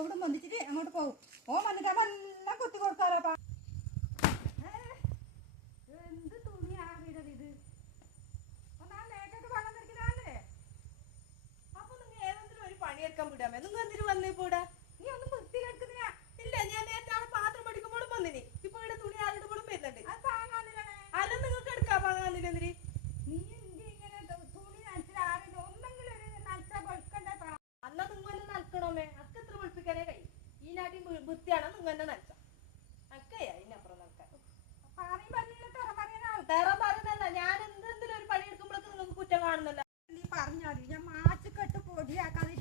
ഇവിടെ വന്നിട്ട് അങ്ങോട്ട് പോകും. ഓ വന്നിട്ട് എല്ലാം കുത്തി കൊടുക്കാലോ. എന്ത് തുണിയാണിത് ഇത്? ഒന്നാ ലേക്കൊക്കെ വെള്ളം നിൽക്കുന്നതല്ലേ? അപ്പൊ നിങ്ങൾ ഏതെങ്കിലും ഒരു പണിയെടുക്കാൻ വിടാമേ. നിങ്ങൾ എന്തിനു വന്നേ പോടാ? നീ ഒന്നും വൃത്തി കേൾക്കുന്നില്ല. ഇല്ല, ഞാൻ നേരത്തെ പാത്രം പഠിക്കുമ്പോഴും വന്നിനി. ഇപ്പൊ ഇവിടെ തുണി ആറിടുമ്പോഴും വരുന്നുണ്ട്. അത് താങ്ങാന്നില്ലേ? അല്ല, നിങ്ങൾക്ക് എടുക്കാൻ വാങ്ങാന്നില്ല എന്തിന്? നീ എന്ത് ഇങ്ങനെ തുണി നനച്ചിട്ട് ഒന്നെങ്കിലും ഒരു നനച്ച വെളുക്കണ്ടേ? അന്നാ നിങ്ങൾ തന്നെ നനക്കണോമേ. അക്ക് എത്ര വെളുപ്പിക്കാനേ കഴിയും. ഈ നാട്ടി വൃത്തിയാണ് നിങ്ങൾ തന്നെ നനച്ച അക്കയാ ഇതിനപ്പുറം നനക്കാൻ. തേറാൻ പറയുന്നല്ല. ഞാൻ എന്തെങ്കിലും ഒരു പണി എടുക്കുമ്പോഴൊക്കെ നിങ്ങൾക്ക് കുറ്റം കാണുന്നല്ല. നീ പറഞ്ഞാൽ ഞാൻ മാച്ചിക്കെട്ട് പൊടിയാക്കാതെ